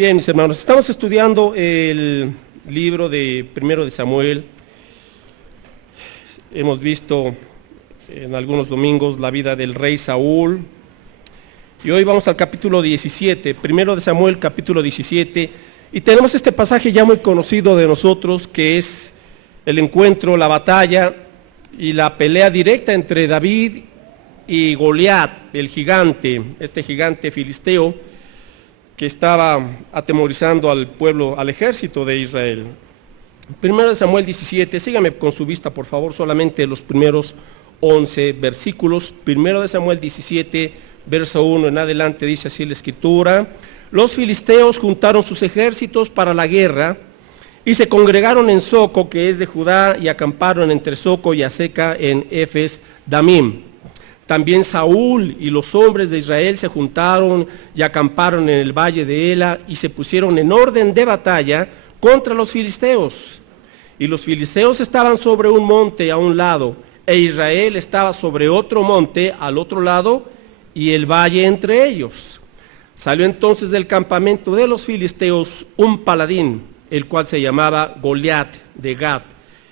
Bien, mis hermanos, estamos estudiando el libro de Primero de Samuel. Hemos visto en algunos domingos la vida del rey Saúl. Y hoy vamos al capítulo 17, Primero de Samuel, capítulo 17. Y tenemos este pasaje ya muy conocido de nosotros, que es el encuentro, la batalla y la pelea directa entre David y Goliat, el gigante, este gigante filisteo, que estaba atemorizando al pueblo, al ejército de Israel. Primero de Samuel 17, sígame con su vista por favor, solamente los primeros 11 versículos. Primero de Samuel 17, verso 1 en adelante, dice así la escritura: los filisteos juntaron sus ejércitos para la guerra y se congregaron en Soco, que es de Judá, y acamparon entre Soco y Aseca en Efes Damim. También Saúl y los hombres de Israel se juntaron y acamparon en el valle de Ela y se pusieron en orden de batalla contra los filisteos. Y los filisteos estaban sobre un monte a un lado, e Israel estaba sobre otro monte al otro lado, y el valle entre ellos. Salió entonces del campamento de los filisteos un paladín, el cual se llamaba Goliat de Gat,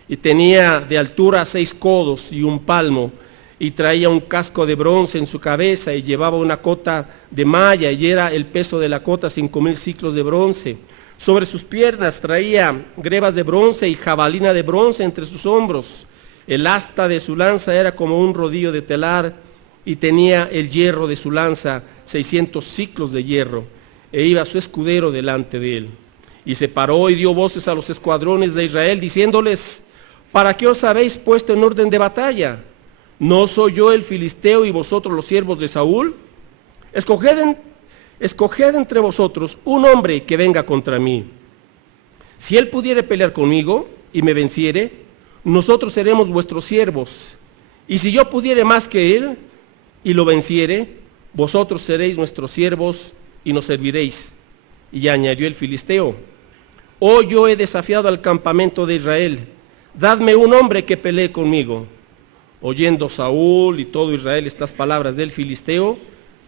y tenía de altura 6 codos y un palmo, y traía un casco de bronce en su cabeza, y llevaba una cota de malla, y era el peso de la cota 5,000 siclos de bronce. Sobre sus piernas traía grebas de bronce y jabalina de bronce entre sus hombros. El asta de su lanza era como un rodillo de telar, y tenía el hierro de su lanza 600 siclos de hierro, e iba su escudero delante de él. Y se paró y dio voces a los escuadrones de Israel, diciéndoles: ¿para qué os habéis puesto en orden de batalla? ¿No soy yo el filisteo y vosotros los siervos de Saúl? Escoged entre vosotros un hombre que venga contra mí. Si él pudiere pelear conmigo y me venciere, nosotros seremos vuestros siervos. Y si yo pudiere más que él y lo venciere, vosotros seréis nuestros siervos y nos serviréis. Y añadió el filisteo: hoy yo he desafiado al campamento de Israel, dadme un hombre que pelee conmigo. Oyendo Saúl y todo Israel estas palabras del filisteo,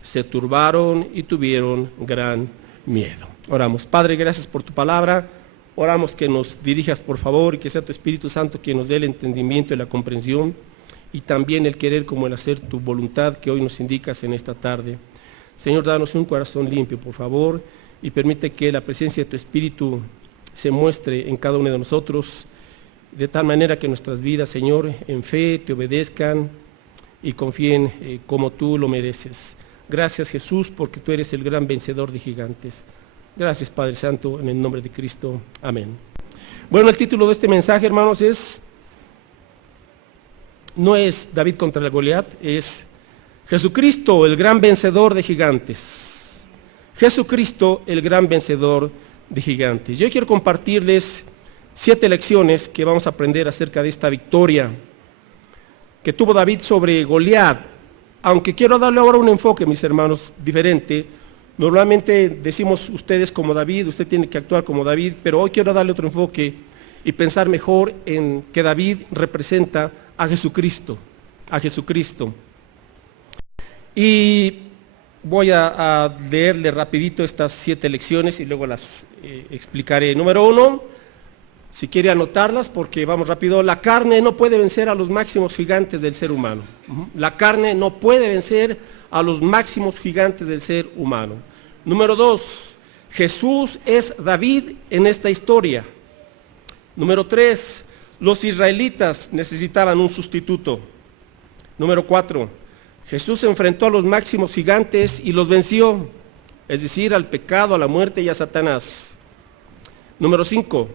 se turbaron y tuvieron gran miedo. Oramos. Padre, gracias por tu palabra. Oramos que nos dirijas por favor y que sea tu Espíritu Santo quien nos dé el entendimiento y la comprensión, y también el querer como el hacer tu voluntad que hoy nos indicas en esta tarde. Señor, danos un corazón limpio, por favor, y permite que la presencia de tu Espíritu se muestre en cada uno de nosotros, de tal manera que nuestras vidas, Señor, en fe te obedezcan y confíen como tú lo mereces. Gracias, Jesús, porque tú eres el gran vencedor de gigantes. Gracias, Padre Santo, en el nombre de Cristo. Amén. Bueno, el título de este mensaje, hermanos, no es David contra el Goliat, es Jesucristo, el gran vencedor de gigantes. Jesucristo, el gran vencedor de gigantes. Yo quiero compartirles 7 lecciones que vamos a aprender acerca de esta victoria que tuvo David sobre Goliat. Aunque quiero darle ahora un enfoque, mis hermanos, diferente. Normalmente decimos ustedes como David, usted tiene que actuar como David, pero hoy quiero darle otro enfoque y pensar mejor en que David representa a Jesucristo, Y voy a leerle rapidito estas 7 lecciones y luego las explicaré. Número 1, si quiere anotarlas porque vamos rápido: la carne no puede vencer a los máximos gigantes del ser humano. La carne no puede vencer a los máximos gigantes del ser humano. Número 2, Jesús es David en esta historia. Número 3, los israelitas necesitaban un sustituto. Número 4, Jesús enfrentó a los máximos gigantes y los venció, es decir, al pecado, a la muerte y a Satanás. Número 5,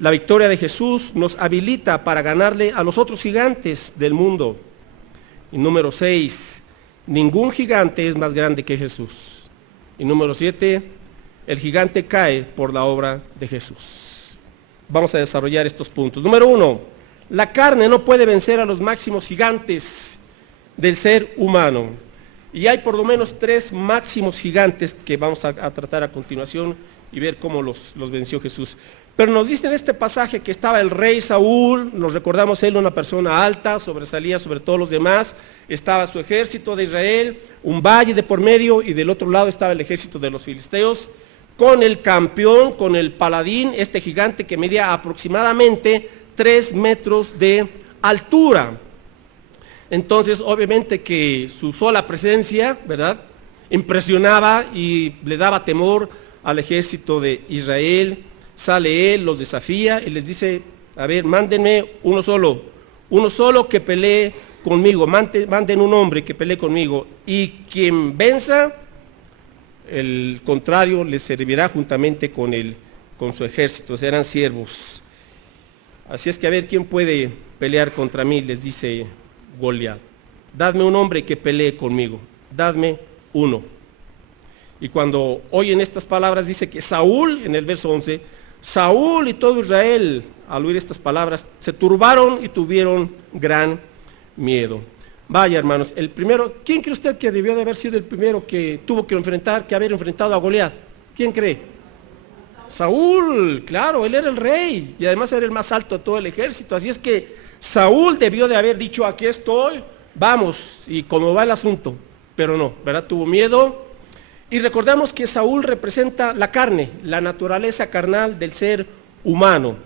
la victoria de Jesús nos habilita para ganarle a los otros gigantes del mundo. Y número 6, ningún gigante es más grande que Jesús. Y número 7, el gigante cae por la obra de Jesús. Vamos a desarrollar estos puntos. Número 1, la carne no puede vencer a los máximos gigantes del ser humano. Y hay por lo menos 3 máximos gigantes que vamos a tratar a continuación y ver cómo los venció Jesús. Pero nos dice en este pasaje que estaba el rey Saúl, nos recordamos él una persona alta, sobresalía sobre todos los demás, estaba su ejército de Israel, un valle de por medio, y del otro lado estaba el ejército de los filisteos. con el campeón, con el paladín, este gigante que medía aproximadamente 3 metros de altura. Entonces, obviamente que su sola presencia, ¿verdad?, impresionaba y le daba temor al ejército de Israel. Sale él, los desafía y les dice: a ver, mándenme uno solo que pelee conmigo, manden un hombre que pelee conmigo, y quien venza, el contrario le servirá juntamente con su ejército, serán siervos. Así es que a ver, ¿quién puede pelear contra mí?, les dice Goliat. Dadme un hombre que pelee conmigo, dadme uno. Y cuando oyen estas palabras, dice que Saúl, en el verso 11, Saúl y todo Israel, al oír estas palabras, se turbaron y tuvieron gran miedo. Vaya, hermanos, el primero, ¿quién cree usted que debió de haber sido el primero que tuvo que haber enfrentado a Goliat? ¿Quién cree? Saúl, claro, él era el rey y además era el más alto de todo el ejército. Así es que Saúl debió de haber dicho: aquí estoy, vamos, y cómo va el asunto. Pero no, ¿verdad? Tuvo miedo. Y recordamos que Saúl representa la carne, la naturaleza carnal del ser humano.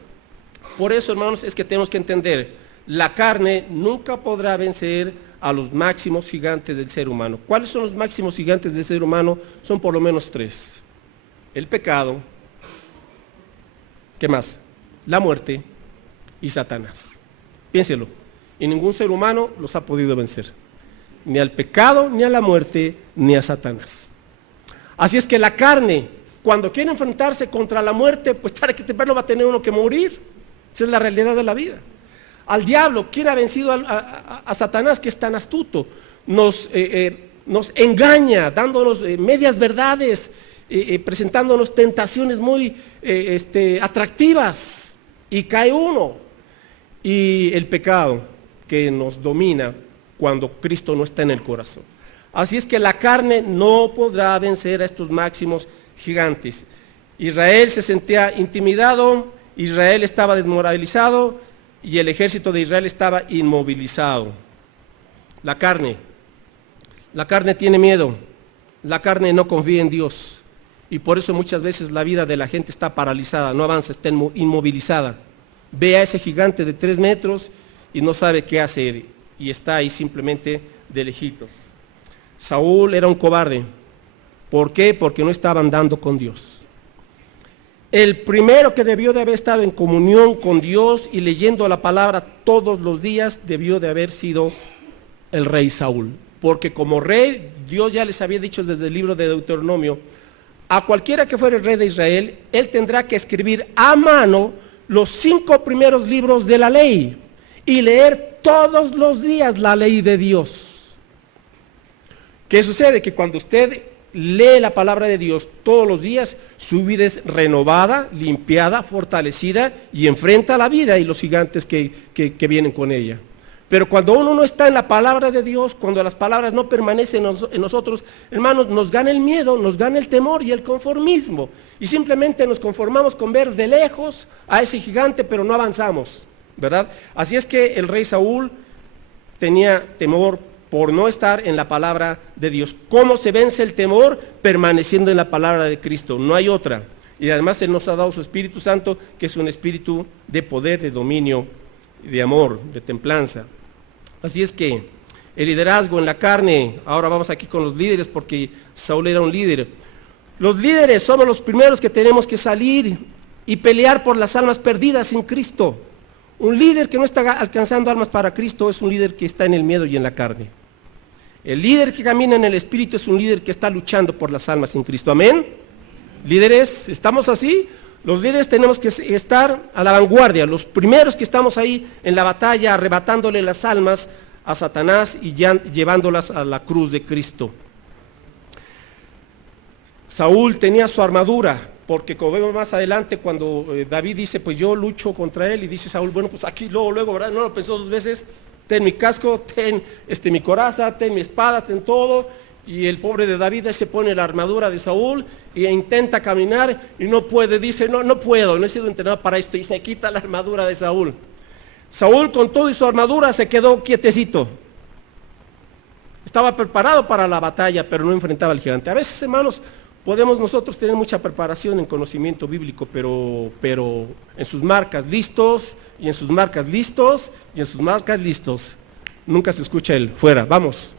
Por eso, hermanos, es que tenemos que entender, la carne nunca podrá vencer a los máximos gigantes del ser humano. ¿Cuáles son los máximos gigantes del ser humano? Son por lo menos 3. El pecado, ¿qué más? La muerte y Satanás. Piénselo, y ningún ser humano los ha podido vencer. Ni al pecado, ni a la muerte, ni a Satanás. Así es que la carne, cuando quiere enfrentarse contra la muerte, pues tarde que temprano va a tener uno que morir. Esa es la realidad de la vida. Al diablo, ¿quién ha vencido a Satanás, que es tan astuto? Nos engaña, dándonos medias verdades, presentándonos tentaciones muy atractivas, y cae uno. Y el pecado que nos domina cuando Cristo no está en el corazón. Así es que la carne no podrá vencer a estos máximos gigantes. Israel se sentía intimidado, Israel estaba desmoralizado y el ejército de Israel estaba inmovilizado. La carne tiene miedo, la carne no confía en Dios y por eso muchas veces la vida de la gente está paralizada, no avanza, está inmovilizada. Ve a ese gigante de 3 metros y no sabe qué hacer y está ahí simplemente de lejitos. Saúl era un cobarde. ¿Por qué? Porque no estaba andando con Dios. El primero que debió de haber estado en comunión con Dios y leyendo la palabra todos los días debió de haber sido el rey Saúl. Porque como rey, Dios ya les había dicho desde el libro de Deuteronomio, a cualquiera que fuera el rey de Israel, él tendrá que escribir a mano los 5 primeros libros de la ley y leer todos los días la ley de Dios. ¿Qué sucede? Que cuando usted lee la palabra de Dios todos los días, su vida es renovada, limpiada, fortalecida y enfrenta la vida y los gigantes que vienen con ella. Pero cuando uno no está en la palabra de Dios, cuando las palabras no permanecen en nosotros, hermanos, nos gana el miedo, nos gana el temor y el conformismo. Y simplemente nos conformamos con ver de lejos a ese gigante, pero no avanzamos, ¿verdad? Así es que el rey Saúl tenía temor por no estar en la palabra de Dios. ¿Cómo se vence el temor? Permaneciendo en la palabra de Cristo, no hay otra. Y además Él nos ha dado su Espíritu Santo, que es un espíritu de poder, de dominio, de amor, de templanza. Así es que el liderazgo en la carne, ahora vamos aquí con los líderes, porque Saúl era un líder. Los líderes somos los primeros que tenemos que salir y pelear por las almas perdidas en Cristo. Un líder que no está alcanzando almas para Cristo es un líder que está en el miedo y en la carne. El líder que camina en el Espíritu es un líder que está luchando por las almas en Cristo. Amén. Líderes, ¿estamos así? Los líderes tenemos que estar a la vanguardia, los primeros que estamos ahí en la batalla, arrebatándole las almas a Satanás y ya llevándolas a la cruz de Cristo. Saúl tenía su armadura, porque como vemos más adelante, cuando David dice, pues yo lucho contra él, y dice Saúl, bueno, pues aquí luego, ¿verdad? No lo pensó 2 veces, ten mi casco, ten mi coraza, ten mi espada, ten todo, y el pobre de David se pone la armadura de Saúl e intenta caminar y no puede, dice, no puedo, no he sido entrenado para esto, y se quita la armadura de Saúl. Saúl con todo y su armadura se quedó quietecito. Estaba preparado para la batalla, pero no enfrentaba al gigante. A veces, hermanos, Podemos nosotros tener mucha preparación en conocimiento bíblico, pero en sus marcas listos, y en sus marcas listos, y en sus marcas listos. Nunca se escucha el fuera, vamos.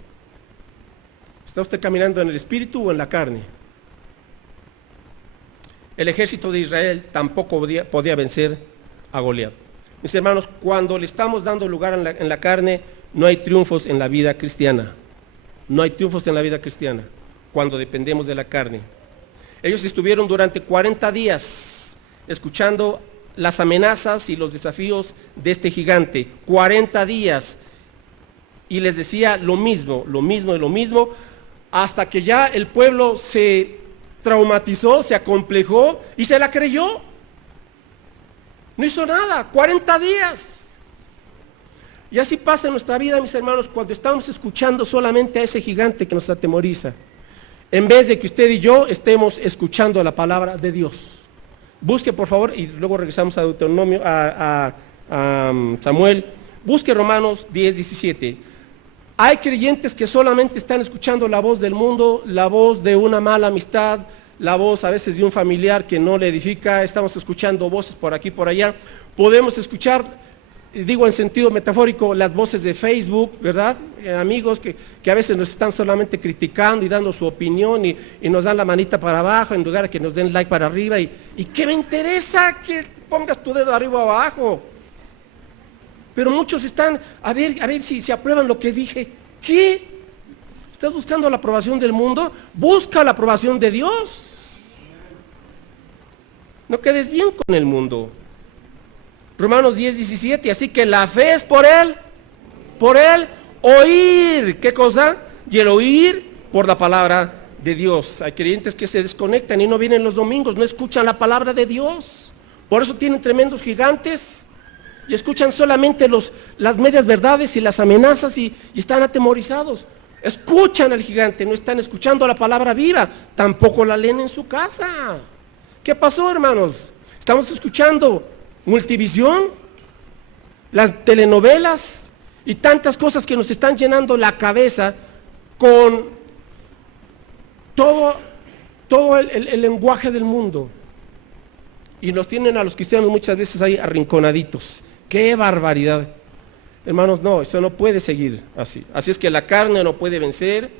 ¿Está usted caminando en el espíritu o en la carne? El ejército de Israel tampoco podía vencer a Goliat. Mis hermanos, cuando le estamos dando lugar en la carne, no hay triunfos en la vida cristiana. No hay triunfos en la vida cristiana cuando dependemos de la carne. Ellos estuvieron durante 40 días escuchando las amenazas y los desafíos de este gigante. 40 días. Y les decía lo mismo, hasta que ya el pueblo se traumatizó, se acomplejó y se la creyó. No hizo nada, 40 días. Y así pasa en nuestra vida, mis hermanos, cuando estamos escuchando solamente a ese gigante que nos atemoriza, en vez de que usted y yo estemos escuchando la palabra de Dios. Busque, por favor, y luego regresamos a Deuteronomio, a Samuel, busque Romanos 10:17. Hay creyentes que solamente están escuchando la voz del mundo, la voz de una mala amistad, la voz a veces de un familiar que no le edifica. Estamos escuchando voces por aquí, por allá. Podemos escuchar, digo en sentido metafórico, las voces de Facebook, ¿verdad? Amigos que a veces nos están solamente criticando y dando su opinión y nos dan la manita para abajo en lugar de que nos den like para arriba. ¿Y qué me interesa que pongas tu dedo arriba o abajo? Pero muchos están, a ver si aprueban lo que dije. ¿Qué? ¿Estás buscando la aprobación del mundo? Busca la aprobación de Dios. No quedes bien con el mundo. Romanos 10:17, así que la fe es por él oír. ¿Qué cosa? Y el oír por la palabra de Dios. Hay creyentes que se desconectan y no vienen los domingos, no escuchan la palabra de Dios. Por eso tienen tremendos gigantes. Y escuchan solamente las medias verdades y las amenazas y están atemorizados. Escuchan al gigante, no están escuchando la palabra viva, tampoco la leen en su casa. ¿Qué pasó, hermanos? Estamos escuchando Multivisión, las telenovelas y tantas cosas que nos están llenando la cabeza con todo el lenguaje del mundo. Y nos tienen a los cristianos muchas veces ahí arrinconaditos. ¡Qué barbaridad! Hermanos, no, eso no puede seguir así. Así es que la carne no puede vencer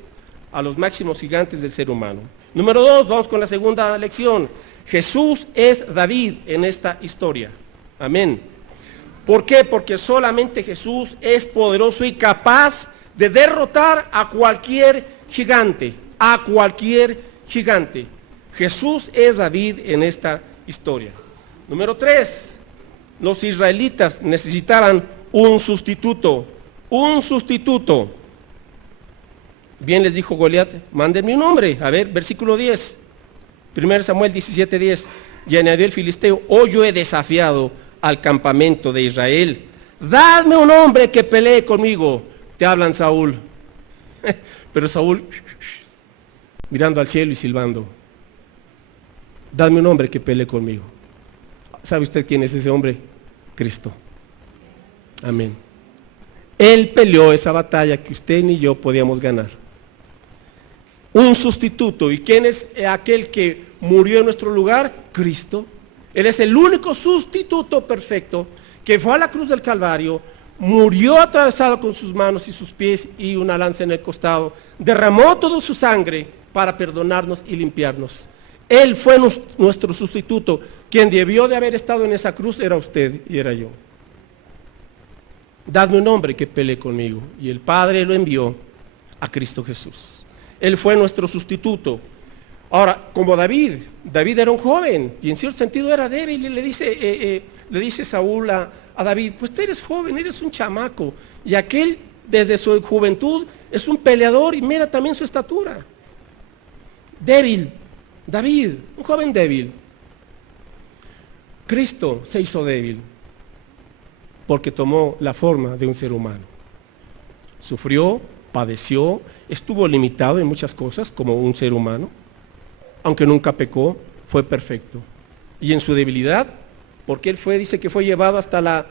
a los máximos gigantes del ser humano. Número 2, vamos con la segunda lección. Jesús es David en esta historia. Amén. ¿Por qué? Porque solamente Jesús es poderoso y capaz de derrotar a cualquier gigante. A cualquier gigante. Jesús es David en esta historia. Número 3. Los israelitas necesitaban un sustituto. Un sustituto. Bien les dijo Goliat, mándenme un hombre. A ver, versículo 10. 1 Samuel 17:10. Y añadió el filisteo, yo he desafiado al campamento de Israel. Dadme un hombre que pelee conmigo. Te hablan Saúl. Pero Saúl, mirando al cielo y silbando. Dadme un hombre que pelee conmigo. ¿Sabe usted quién es ese hombre? Cristo. Amén. Él peleó esa batalla que usted ni yo podíamos ganar. Un sustituto. ¿Y quién es aquel que murió en nuestro lugar? Cristo. Él es el único sustituto perfecto que fue a la cruz del Calvario, murió atravesado con sus manos y sus pies y una lanza en el costado, derramó toda su sangre para perdonarnos y limpiarnos. Él fue nuestro sustituto. Quien debió de haber estado en esa cruz era usted y era yo. Dadme un hombre que pelee conmigo. Y el Padre lo envió a Cristo Jesús. Él fue nuestro sustituto. Ahora, como David era un joven y en cierto sentido era débil, y le dice Saúl a David, pues tú eres joven, eres un chamaco, y aquel desde su juventud es un peleador y mira también su estatura. Débil, David, un joven débil. Cristo se hizo débil porque tomó la forma de un ser humano. Sufrió, padeció, estuvo limitado en muchas cosas como un ser humano. Aunque nunca pecó, fue perfecto. Y en su debilidad, porque él dice que fue llevado hasta la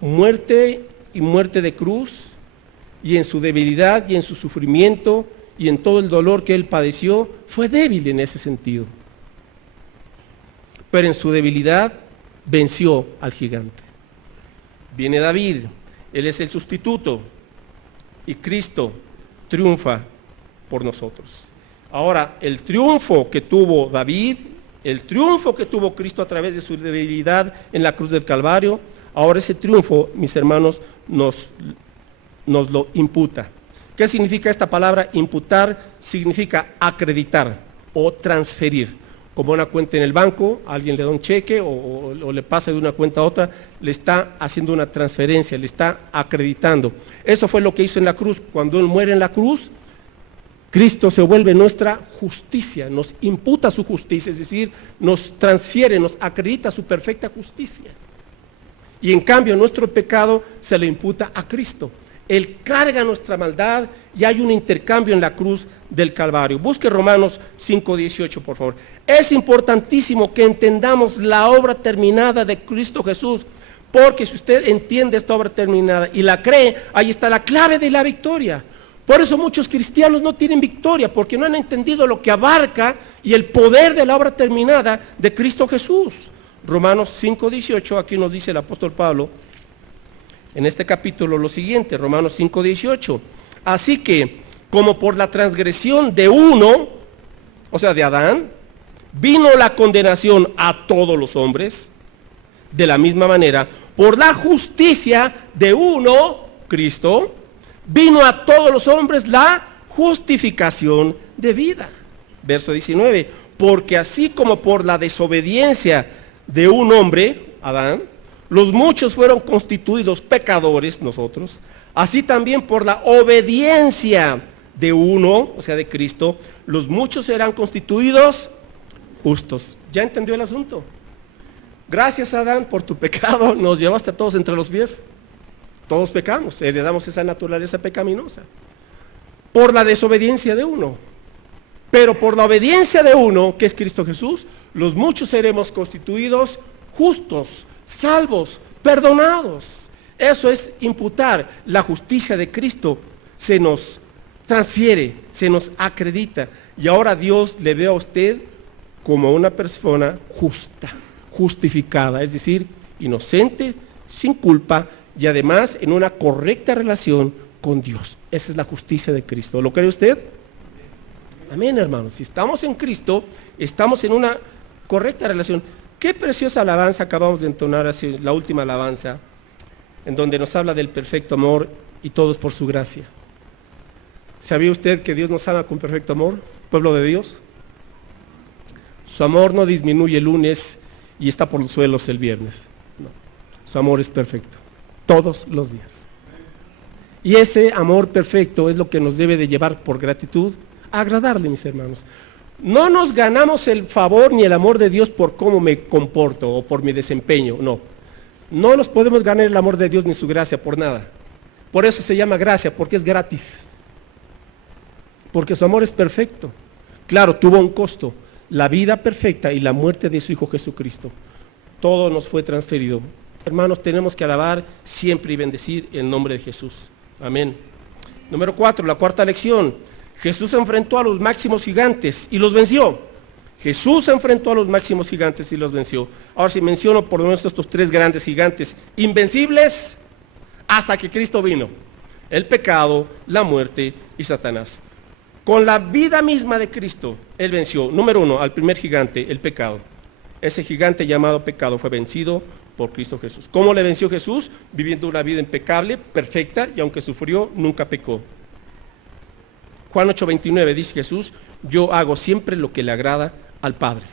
muerte y muerte de cruz, y en su debilidad y en su sufrimiento y en todo el dolor que él padeció, fue débil en ese sentido. Pero en su debilidad venció al gigante. Viene David, él es el sustituto, y Cristo triunfa por nosotros. Ahora, el triunfo que tuvo David, el triunfo que tuvo Cristo a través de su debilidad en la cruz del Calvario, ahora ese triunfo, mis hermanos, nos lo imputa. ¿Qué significa esta palabra? Imputar significa acreditar o transferir. Como una cuenta en el banco, alguien le da un cheque o le pasa de una cuenta a otra, le está haciendo una transferencia, le está acreditando. Eso fue lo que hizo en la cruz. Cuando él muere en la cruz, Cristo se vuelve nuestra justicia, nos imputa su justicia, es decir, nos transfiere, nos acredita su perfecta justicia. Y en cambio nuestro pecado se le imputa a Cristo. Él carga nuestra maldad y hay un intercambio en la cruz del Calvario. Busque Romanos 5:18, por favor. Es importantísimo que entendamos la obra terminada de Cristo Jesús, porque si usted entiende esta obra terminada y la cree, ahí está la clave de la victoria. Por eso muchos cristianos no tienen victoria, porque no han entendido lo que abarca y el poder de la obra terminada de Cristo Jesús. Romanos 5:18, aquí nos dice el apóstol Pablo, en este capítulo lo siguiente, Romanos 5:18. Así que, como por la transgresión de uno, o sea, de Adán, vino la condenación a todos los hombres, de la misma manera, por la justicia de uno, Cristo, vino a todos los hombres la justificación de vida. Verso 19, porque así como por la desobediencia de un hombre, Adán, los muchos fueron constituidos pecadores, nosotros, así también por la obediencia de uno, o sea, de Cristo, los muchos serán constituidos justos. ¿Ya entendió el asunto? Gracias, Adán, por tu pecado, nos llevaste a todos entre los pies. Todos pecamos, heredamos esa naturaleza pecaminosa. Por la desobediencia de uno. Pero por la obediencia de uno, que es Cristo Jesús, los muchos seremos constituidos justos, salvos, perdonados. Eso es imputar la justicia de Cristo. Se nos transfiere, se nos acredita. Y ahora Dios le ve a usted como una persona justa, justificada, es decir, inocente, sin culpa y además en una correcta relación con Dios. Esa es la justicia de Cristo. ¿Lo cree usted? Amén, hermanos. Si estamos en Cristo, estamos en una correcta relación. Qué preciosa alabanza acabamos de entonar hace la última alabanza, en donde nos habla del perfecto amor y todo es por su gracia. ¿Sabía usted que Dios nos ama con perfecto amor, pueblo de Dios? Su amor no disminuye el lunes y está por los suelos el viernes. No. Su amor es perfecto, todos los días. Y ese amor perfecto es lo que nos debe de llevar por gratitud a agradarle, mis hermanos. No nos ganamos el favor ni el amor de Dios por cómo me comporto o por mi desempeño, no. No nos podemos ganar el amor de Dios ni su gracia por nada. Por eso se llama gracia, porque es gratis. Porque su amor es perfecto. Claro, tuvo un costo, la vida perfecta y la muerte de su Hijo Jesucristo. Todo nos fue transferido. Hermanos, tenemos que alabar siempre y bendecir el nombre de Jesús. Amén. Número 4, la cuarta lección. Jesús enfrentó a los máximos gigantes y los venció. Jesús enfrentó a los máximos gigantes y los venció. Ahora si menciono por lo menos estos tres grandes gigantes, invencibles hasta que Cristo vino. El pecado, la muerte y Satanás. Con la vida misma de Cristo, Él venció. Número 1, al primer gigante, el pecado. Ese gigante llamado pecado fue vencido por Cristo Jesús. ¿Cómo le venció Jesús? Viviendo una vida impecable, perfecta, y aunque sufrió, nunca pecó. Juan 8:29 dice Jesús, yo hago siempre lo que le agrada al Padre.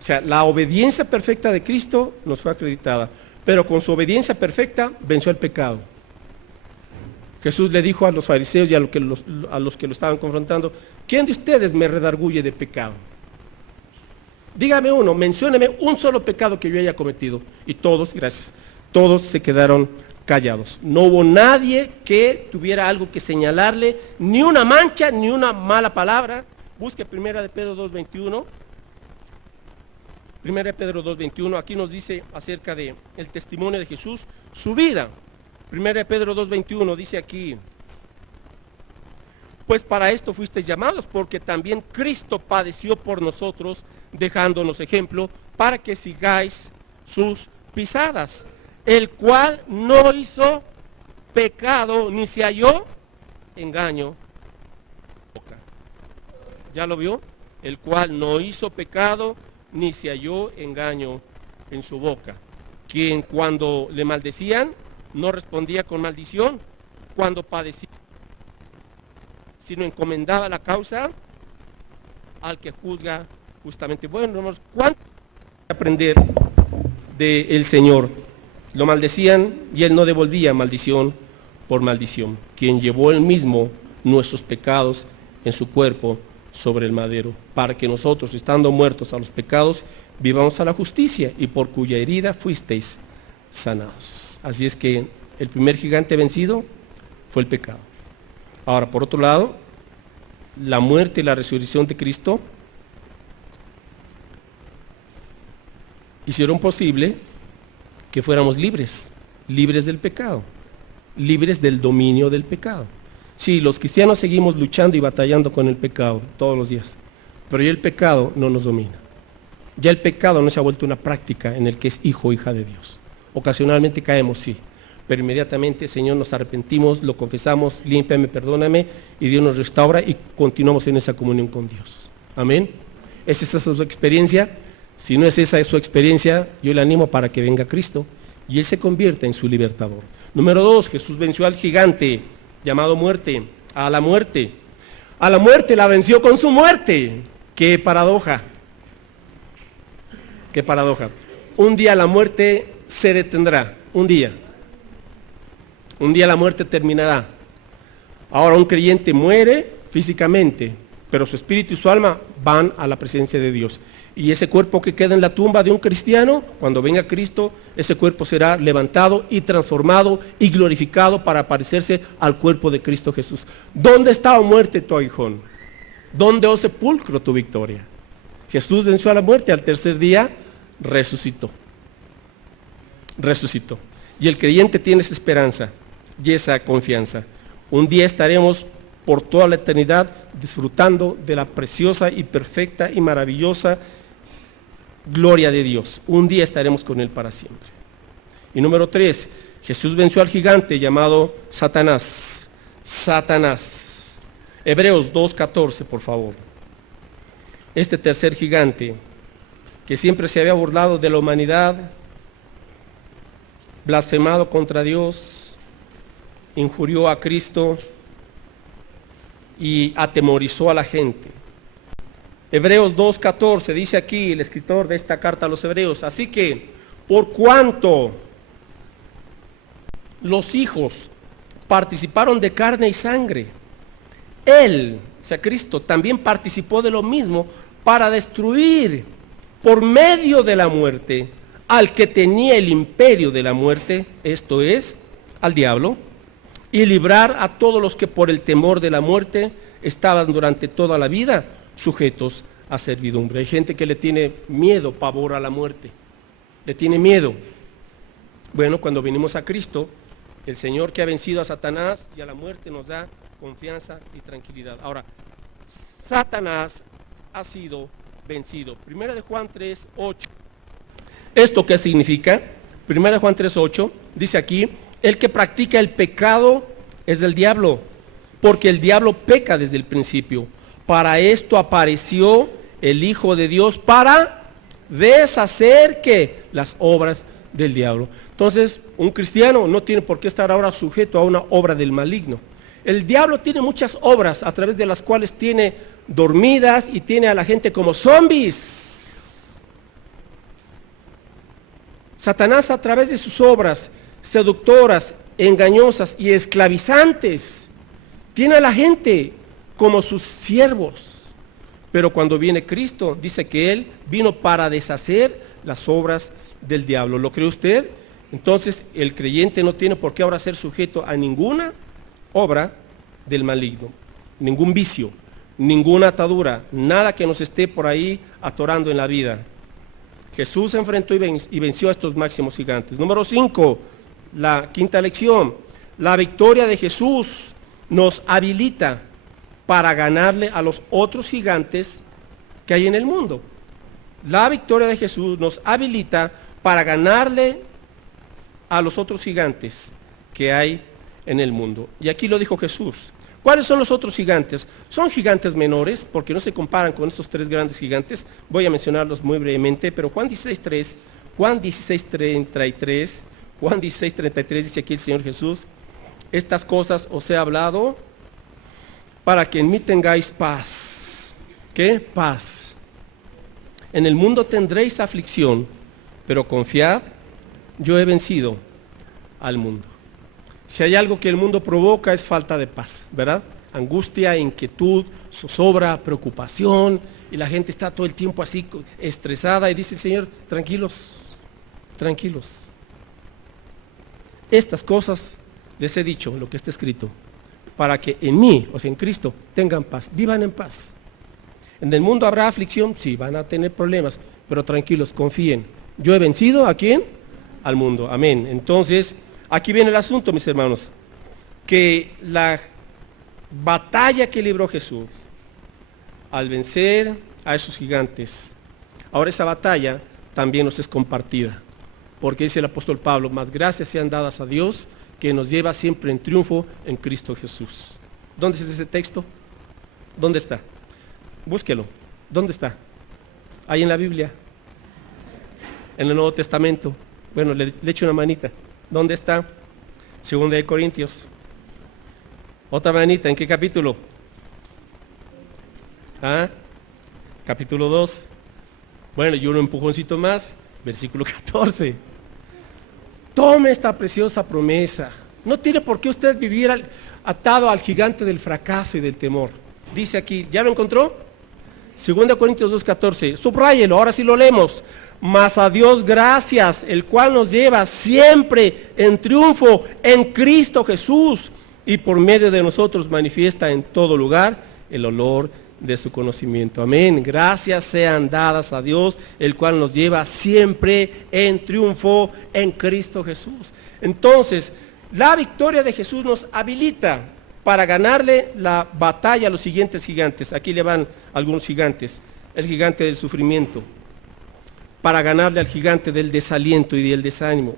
O sea, la obediencia perfecta de Cristo nos fue acreditada, pero con su obediencia perfecta venció el pecado. Jesús le dijo a los fariseos y a los que lo estaban confrontando, ¿quién de ustedes me redarguye de pecado? Dígame uno, mencióneme un solo pecado que yo haya cometido. Y todos, gracias, todos se quedaron callados. No hubo nadie que tuviera algo que señalarle, ni una mancha, ni una mala palabra. Busque 1 de Pedro 2:21. 1 de Pedro 2:21, aquí nos dice acerca del testimonio de Jesús, su vida. 1 de Pedro 2:21 dice aquí, pues para esto fuisteis llamados, porque también Cristo padeció por nosotros, dejándonos ejemplo, para que sigáis sus pisadas, el cual no hizo pecado, ni se halló engaño. ¿Ya lo vio? El cual no hizo pecado, ni se halló engaño en su boca. Quien cuando le maldecían, no respondía con maldición, cuando padecía, sino encomendaba la causa al que juzga justamente. Bueno, hermanos, ¿cuánto aprender del Señor? Lo maldecían y Él no devolvía maldición por maldición. Quien llevó Él mismo nuestros pecados en su cuerpo sobre el madero, para que nosotros, estando muertos a los pecados, vivamos a la justicia, y por cuya herida fuisteis sanados. Así es que el primer gigante vencido fue el pecado. Ahora, por otro lado, la muerte y la resurrección de Cristo hicieron posible que fuéramos libres, libres del pecado, libres del dominio del pecado. Sí, los cristianos seguimos luchando y batallando con el pecado todos los días, pero ya el pecado no nos domina. Ya el pecado no se ha vuelto una práctica en el que es hijo o hija de Dios. Ocasionalmente caemos, sí, pero inmediatamente, Señor, nos arrepentimos, lo confesamos, límpiame, perdóname, y Dios nos restaura y continuamos en esa comunión con Dios. Amén. ¿Es esa su experiencia? Si no es esa su experiencia, yo le animo para que venga Cristo y Él se convierta en su libertador. Número 2, Jesús venció al gigante llamado muerte, a la muerte. A la muerte la venció con su muerte. ¡Qué paradoja! ¡Qué paradoja! Un día la muerte se detendrá, un día la muerte terminará. Ahora un creyente muere físicamente, pero su espíritu y su alma van a la presencia de Dios. Y ese cuerpo que queda en la tumba de un cristiano, cuando venga Cristo, ese cuerpo será levantado y transformado y glorificado para parecerse al cuerpo de Cristo Jesús. ¿Dónde está, oh muerte, tu aguijón? ¿Dónde, oh sepulcro, tu victoria? Jesús venció a la muerte, al tercer día resucitó. Resucitó. Y el creyente tiene esa esperanza y esa confianza. Un día estaremos por toda la eternidad disfrutando de la preciosa y perfecta y maravillosa gloria de Dios. Un día estaremos con Él para siempre. Y número 3, Jesús venció al gigante llamado Satanás. Satanás. Hebreos 2:14, por favor. Este tercer gigante, que siempre se había burlado de la humanidad, blasfemado contra Dios, injurió a Cristo y atemorizó a la gente. Hebreos 2:14 dice aquí el escritor de esta carta a los hebreos: así que por cuanto los hijos participaron de carne y sangre, Él, o sea Cristo, también participó de lo mismo para destruir por medio de la muerte al que tenía el imperio de la muerte, esto es, al diablo, y librar a todos los que por el temor de la muerte estaban durante toda la vida sujetos a servidumbre. Hay gente que le tiene miedo, pavor a la muerte, le tiene miedo. Bueno, cuando venimos a Cristo, el Señor que ha vencido a Satanás y a la muerte nos da confianza y tranquilidad. Ahora, Satanás ha sido vencido. Primera de Juan 3:8. ¿Esto qué significa? Primera de Juan 3:8 dice aquí: el que practica el pecado es del diablo, porque el diablo peca desde el principio. Para esto apareció el Hijo de Dios, para deshacer ¿qué? Las obras del diablo. Entonces, un cristiano no tiene por qué estar ahora sujeto a una obra del maligno. El diablo tiene muchas obras a través de las cuales tiene dormidas y tiene a la gente como zombies. Satanás, a través de sus obras seductoras, engañosas y esclavizantes, tiene a la gente como sus siervos. Pero cuando viene Cristo, dice que Él vino para deshacer las obras del diablo. ¿Lo cree usted? Entonces el creyente no tiene por qué ahora ser sujeto a ninguna obra del maligno, ningún vicio, ninguna atadura, nada que nos esté por ahí atorando en la vida. Jesús se enfrentó y venció a estos máximos gigantes. Número 5, la quinta lección: la victoria de Jesús nos habilita para ganarle a los otros gigantes que hay en el mundo. La victoria de Jesús nos habilita para ganarle a los otros gigantes que hay en el mundo. Y aquí lo dijo Jesús. ¿Cuáles son los otros gigantes? Son gigantes menores, porque no se comparan con estos tres grandes gigantes. Voy a mencionarlos muy brevemente, pero Juan 16:3, Juan 16:33, Juan 16:33 dice aquí el Señor Jesús: estas cosas os he hablado para que en mí tengáis paz. ¿Qué? Paz. En el mundo tendréis aflicción, pero confiad, yo he vencido al mundo. Si hay algo que el mundo provoca es falta de paz, ¿verdad? Angustia, inquietud, zozobra, preocupación, y la gente está todo el tiempo así estresada y dice el Señor: tranquilos, tranquilos. Estas cosas les he dicho, lo que está escrito, para que en mí, o sea en Cristo, tengan paz, vivan en paz. En el mundo habrá aflicción, sí, van a tener problemas, pero tranquilos, confíen. Yo he vencido, ¿a quién? Al mundo, amén. Entonces, aquí viene el asunto, mis hermanos, que la batalla que libró Jesús al vencer a esos gigantes, ahora esa batalla también nos es compartida, porque dice el apóstol Pablo: más gracias sean dadas a Dios, que nos lleva siempre en triunfo en Cristo Jesús. ¿Dónde es ese texto? ¿Dónde está? Búsquelo. ¿Dónde está? Ahí en la Biblia, en el Nuevo Testamento. Bueno, le echo una manita. ¿Dónde está? Segunda de Corintios. Otra manita, ¿en qué capítulo? Capítulo 2. Bueno, y un empujoncito más, versículo 14. Tome esta preciosa promesa. No tiene por qué usted vivir atado al gigante del fracaso y del temor. Dice aquí, ¿ya lo encontró? Segunda de Corintios 2:14. Subráyelo, ahora sí lo leemos. Mas a Dios gracias, el cual nos lleva siempre en triunfo en Cristo Jesús, y por medio de nosotros manifiesta en todo lugar el olor de su conocimiento. Amén. Gracias sean dadas a Dios, el cual nos lleva siempre en triunfo en Cristo Jesús. Entonces, la victoria de Jesús nos habilita para ganarle la batalla a los siguientes gigantes. Aquí le van algunos gigantes. El gigante del sufrimiento, para ganarle al gigante del desaliento y del desánimo.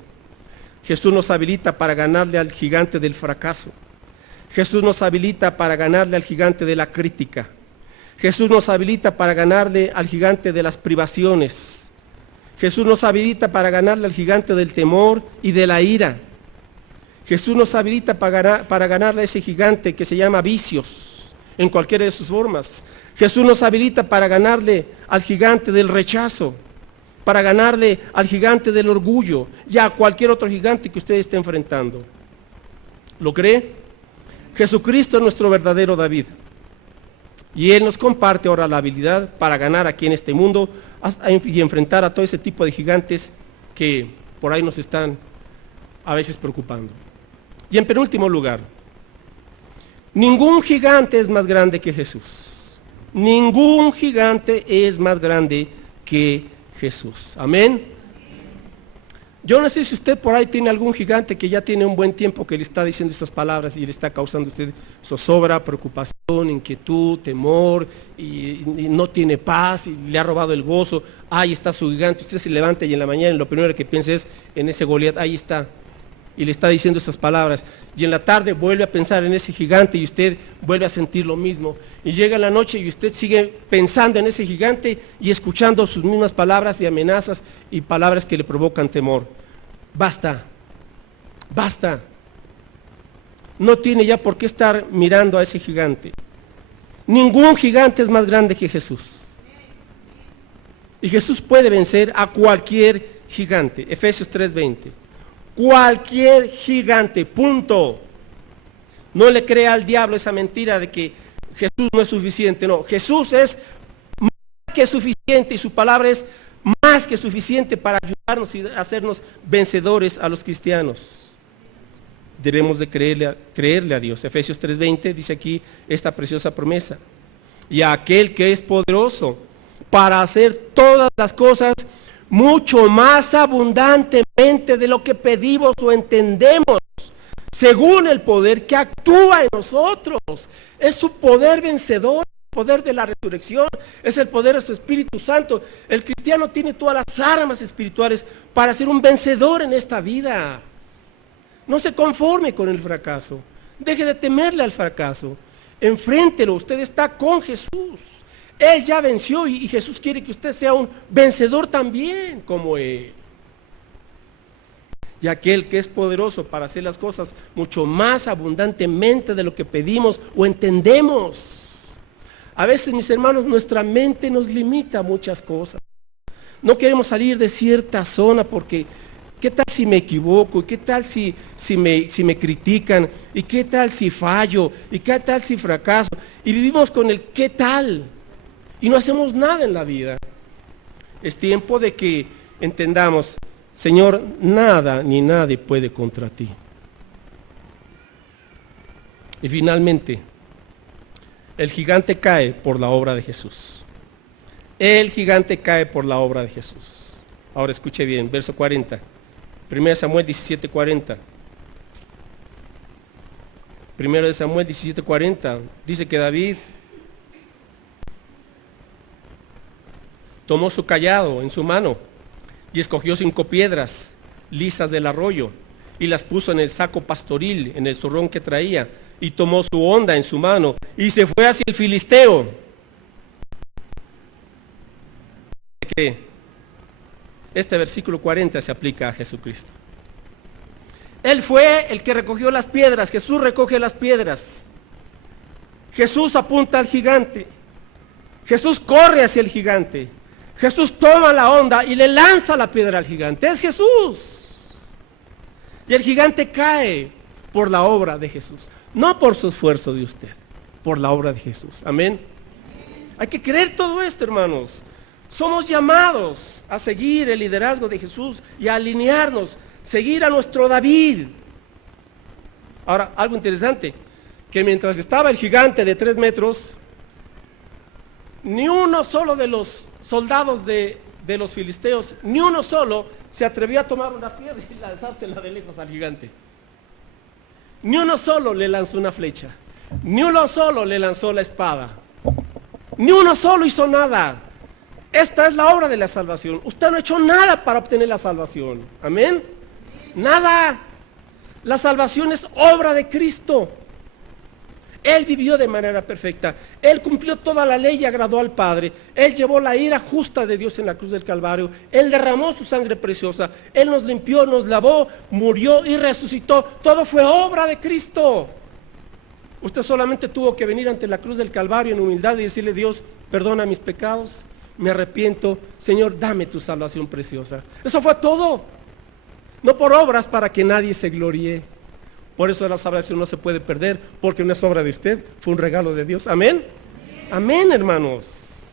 Jesús nos habilita para ganarle al gigante del fracaso. Jesús nos habilita para ganarle al gigante de la crítica. Jesús nos habilita para ganarle al gigante de las privaciones. Jesús nos habilita para ganarle al gigante del temor y de la ira. Jesús nos habilita para ganarle a ese gigante que se llama vicios, en cualquiera de sus formas. Jesús nos habilita para ganarle al gigante del rechazo, para ganarle al gigante del orgullo y a cualquier otro gigante que usted esté enfrentando. ¿Lo cree? Jesucristo es nuestro verdadero David. Y Él nos comparte ahora la habilidad para ganar aquí en este mundo y enfrentar a todo ese tipo de gigantes que por ahí nos están a veces preocupando. Y en penúltimo lugar, ningún gigante es más grande que Jesús. Ningún gigante es más grande que Jesús. Amén. Yo no sé si usted por ahí tiene algún gigante que ya tiene un buen tiempo que le está diciendo esas palabras y le está causando a usted zozobra, preocupación, inquietud, temor, y no tiene paz y le ha robado el gozo. Ahí está su gigante. Usted se levanta y en la mañana lo primero que piensa es en ese Goliat. Ahí está. Y le está diciendo esas palabras. Y en la tarde vuelve a pensar en ese gigante y usted vuelve a sentir lo mismo. Y llega la noche y usted sigue pensando en ese gigante y escuchando sus mismas palabras y amenazas y palabras que le provocan temor. Basta, basta. No tiene ya por qué estar mirando a ese gigante. Ningún gigante es más grande que Jesús. Y Jesús puede vencer a cualquier gigante. Efesios 3:20. Cualquier gigante, punto. No le crea al diablo esa mentira de que Jesús no es suficiente. No, Jesús es más que suficiente y su palabra es más que suficiente para ayudarnos y hacernos vencedores a los cristianos. Debemos de creerle a Dios. Efesios 3:20 dice aquí esta preciosa promesa. Y a aquel que es poderoso para hacer todas las cosas mucho más abundantemente de lo que pedimos o entendemos, según el poder que actúa en nosotros. Es su poder vencedor, el poder de la resurrección, es el poder de su Espíritu Santo. El cristiano tiene todas las armas espirituales para ser un vencedor en esta vida. No se conforme con el fracaso. Deje de temerle al fracaso. Enfréntelo. Usted está con Jesús. Él ya venció y Jesús quiere que usted sea un vencedor también como Él. Y aquel que es poderoso para hacer las cosas mucho más abundantemente de lo que pedimos o entendemos. A veces, mis hermanos, nuestra mente nos limita a muchas cosas. No queremos salir de cierta zona porque ¿qué tal si me equivoco? ¿Y qué tal si me critican? ¿Y qué tal si fallo? ¿Y qué tal si fracaso? Y vivimos con el ¿qué tal? Y no hacemos nada en la vida. Es tiempo de que entendamos, Señor, nada ni nadie puede contra ti. Y finalmente, el gigante cae por la obra de Jesús. El gigante cae por la obra de Jesús. Ahora escuche bien, verso 40. 1 Samuel 17:40. 1 Samuel 17:40. Dice que David tomó su cayado en su mano y escogió 5 piedras lisas del arroyo y las puso en el saco pastoril, en el zurrón que traía, y tomó su honda en su mano y se fue hacia el filisteo. Que este versículo 40 se aplica a Jesucristo. Él fue el que recogió las piedras. Jesús recoge las piedras. Jesús apunta al gigante. Jesús corre hacia el gigante. Jesús toma la honda y le lanza la piedra al gigante. Es Jesús. Y el gigante cae por la obra de Jesús. No por su esfuerzo de usted, por la obra de Jesús. Amén. Hay que creer todo esto, hermanos. Somos llamados a seguir el liderazgo de Jesús y a alinearnos, seguir a nuestro David. Ahora, algo interesante, que mientras estaba el gigante de 3 metros, ni uno solo de los soldados de los filisteos, ni uno solo se atrevió a tomar una piedra y lanzársela de lejos al gigante. Ni uno solo le lanzó una flecha, ni uno solo le lanzó la espada, ni uno solo hizo nada. Esta es la obra de la salvación. Usted no ha hecho nada para obtener la salvación. Amén. Nada. La salvación es obra de Cristo. Él vivió de manera perfecta. Él cumplió toda la ley y agradó al Padre. Él llevó la ira justa de Dios en la cruz del Calvario. Él derramó su sangre preciosa. Él nos limpió, nos lavó, murió y resucitó. Todo fue obra de Cristo. Usted solamente tuvo que venir ante la cruz del Calvario en humildad y decirle: Dios, perdona mis pecados. Me arrepiento, Señor, dame tu salvación preciosa. Eso fue todo. No por obras para que nadie se gloríe. Por eso la salvación no se puede perder, porque no es obra de usted, fue un regalo de Dios. Amén. Amén, hermanos.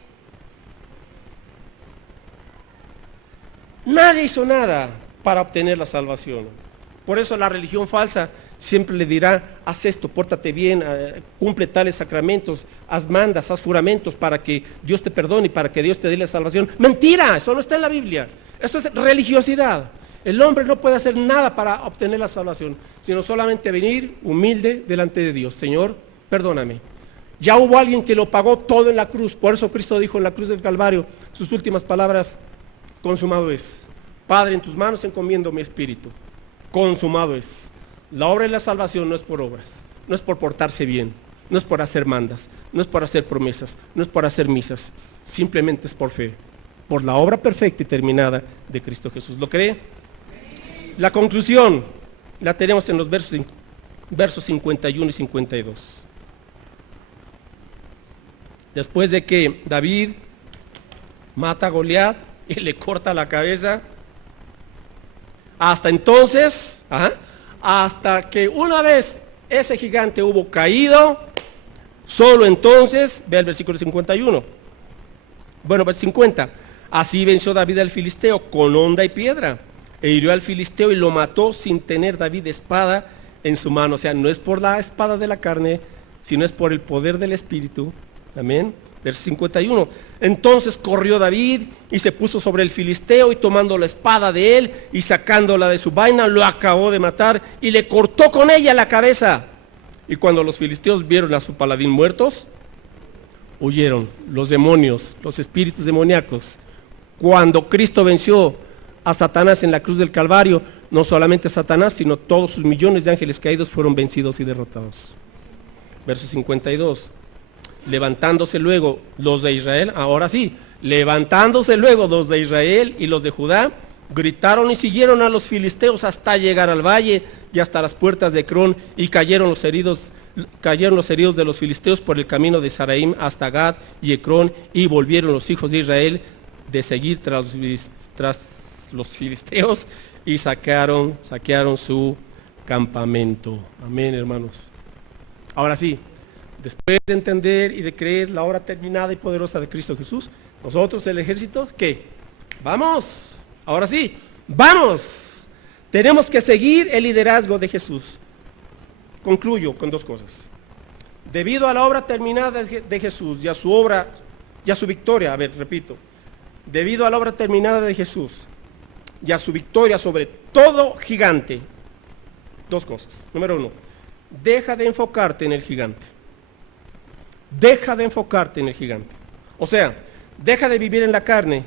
Nadie hizo nada para obtener la salvación. Por eso la religión falsa siempre le dirá: haz esto, pórtate bien, cumple tales sacramentos, haz mandas, haz juramentos para que Dios te perdone y para que Dios te dé la salvación. Mentira, eso no está en la Biblia. Esto es religiosidad. El hombre no puede hacer nada para obtener la salvación, sino solamente venir humilde delante de Dios. Señor, perdóname. Ya hubo alguien que lo pagó todo en la cruz. Por eso Cristo dijo en la cruz del Calvario sus últimas palabras: consumado es. Padre, en tus manos encomiendo mi espíritu. Consumado es. La obra de la salvación no es por obras, no es por portarse bien, no es por hacer mandas, no es por hacer promesas, no es por hacer misas, simplemente es por fe, por la obra perfecta y terminada de Cristo Jesús. ¿Lo cree? La conclusión la tenemos en los versos 51 y 52. Después de que David mata a Goliat y le corta la cabeza, hasta entonces, hasta que una vez ese gigante hubo caído, solo entonces, ve el versículo 51. Bueno, pues 50. Así venció David al filisteo con honda y piedra, e hirió al filisteo y lo mató sin tener David espada en su mano. O sea, no es por la espada de la carne, sino es por el poder del Espíritu. Amén. Verso 51. Entonces corrió David y se puso sobre el filisteo, y tomando la espada de él y sacándola de su vaina, lo acabó de matar y le cortó con ella la cabeza. Y cuando los filisteos vieron a su paladín muertos, huyeron. Los demonios, los espíritus demoníacos. Cuando Cristo venció a Satanás en la cruz del Calvario, no solamente Satanás, sino todos sus millones de ángeles caídos fueron vencidos y derrotados. Verso 52. Levantándose luego los de Israel, ahora sí, levantándose luego los de Israel y los de Judá, gritaron y siguieron a los filisteos hasta llegar al valle y hasta las puertas de Ecrón, y cayeron los heridos de los filisteos por el camino de Saraim hasta Gad y Ecrón, y volvieron los hijos de Israel de seguir tras los filisteos y saquearon su campamento. Amén, hermanos. Ahora sí, después de entender y de creer la obra terminada y poderosa de Cristo Jesús, nosotros, el ejército, ¿qué? ¡Vamos! Ahora sí, ¡vamos! Tenemos que seguir el liderazgo de Jesús. Concluyo con dos cosas. Debido a la obra terminada de Jesús y a su obra, y a su victoria, repito, debido a la obra terminada de Jesús y a su victoria sobre todo gigante, dos cosas. Número uno, deja de enfocarte en el gigante. Deja de enfocarte en el gigante. O sea, deja de vivir en la carne.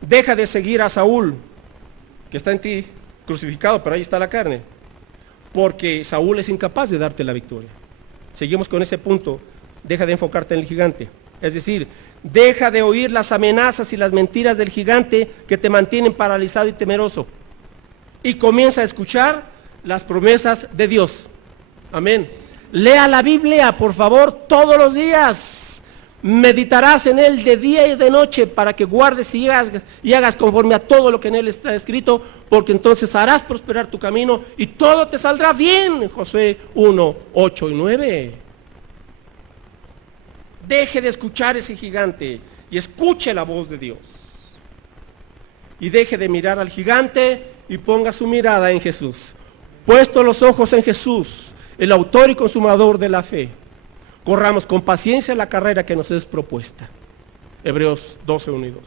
Deja de seguir a Saúl, que está en ti crucificado, pero ahí está la carne. Porque Saúl es incapaz de darte la victoria. Seguimos con ese punto. Deja de enfocarte en el gigante. Es decir, deja de oír las amenazas y las mentiras del gigante que te mantienen paralizado y temeroso. Y comienza a escuchar las promesas de Dios. Amén. Lea la Biblia, por favor, todos los días. Meditarás en él de día y de noche para que guardes y hagas conforme a todo lo que en él está escrito, porque entonces harás prosperar tu camino y todo te saldrá bien. Josué 1, 8 y 9. Deje de escuchar ese gigante y escuche la voz de Dios. Y deje de mirar al gigante y ponga su mirada en Jesús. Puesto los ojos en Jesús, el autor y consumador de la fe, corramos con paciencia la carrera que nos es propuesta. Hebreos 12, 1 y 2.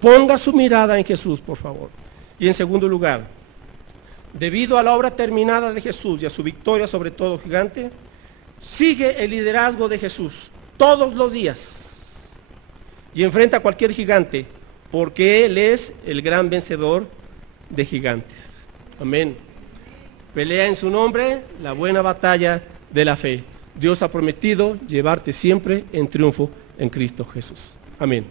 Ponga su mirada en Jesús, por favor. Y en segundo lugar, debido a la obra terminada de Jesús y a su victoria sobre todo gigante, sigue el liderazgo de Jesús todos los días y enfrenta a cualquier gigante, porque Él es el gran vencedor de gigantes. Amén. Pelea en su nombre la buena batalla de la fe. Dios ha prometido llevarte siempre en triunfo en Cristo Jesús. Amén.